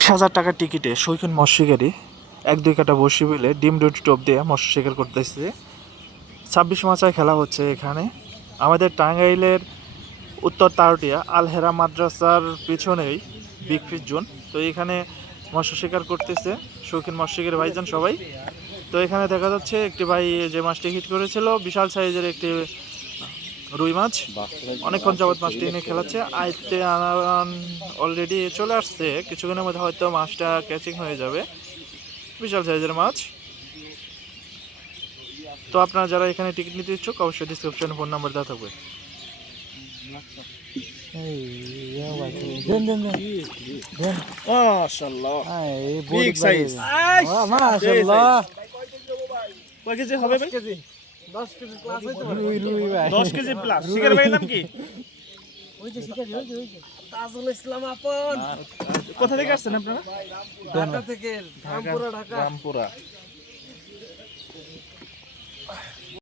হাজার টাকার টিকিটে সৈকন মৎস্য এক, দুই কাটা বসি বলে ডিম রুটি টোপ দিয়ে মৎস্য শিকার করতেছে। ছাব্বিশ মাচায় খেলা হচ্ছে এখানে। আমাদের টাঙ্গাইলের উত্তর তারটিয়া আলহেরা মাদ্রাসার পিছনেই বিগ ফিশ জোন। তো এখানে মৎস্য শিকার করতেছে। শৌখিন মৎস্য ভাইজান সবাই। তো এখানে দেখা যাচ্ছে একটি ভাই যে মাছটি হিট করেছিল বিশাল সাইজের একটি রুই মাছ অনেকক্ষণ যাবৎ মাছটি নিয়ে খেলাচ্ছে আইতে অলরেডি চলে আসছে কিছুক্ষণের মধ্যে হয়তো মাছটা ক্যাচিং হয়ে যাবে বিশাল সাইজের মাছ তো আপনারা যারা এখানে টিকিট নিতে ইচ্ছুক অবশ্যই ডিসক্রিপশনে ফোন নাম্বার দেওয়া থাকবে এই ইয়া কয় কেজি হবে ভাই? কেজি। 10 কেজি প্লাস হইতে পারে। রুই রুই ভাই। 10 কেজি প্লাস শিকার ভাই নাম কি? ওই যে শিকার ওই যে ওই যে তাজুল ইসলাম আপন। কোথা থেকে আসছেন আপনারা? ঢাকা থেকে রামপুরা ঢাকা। রামপুরা।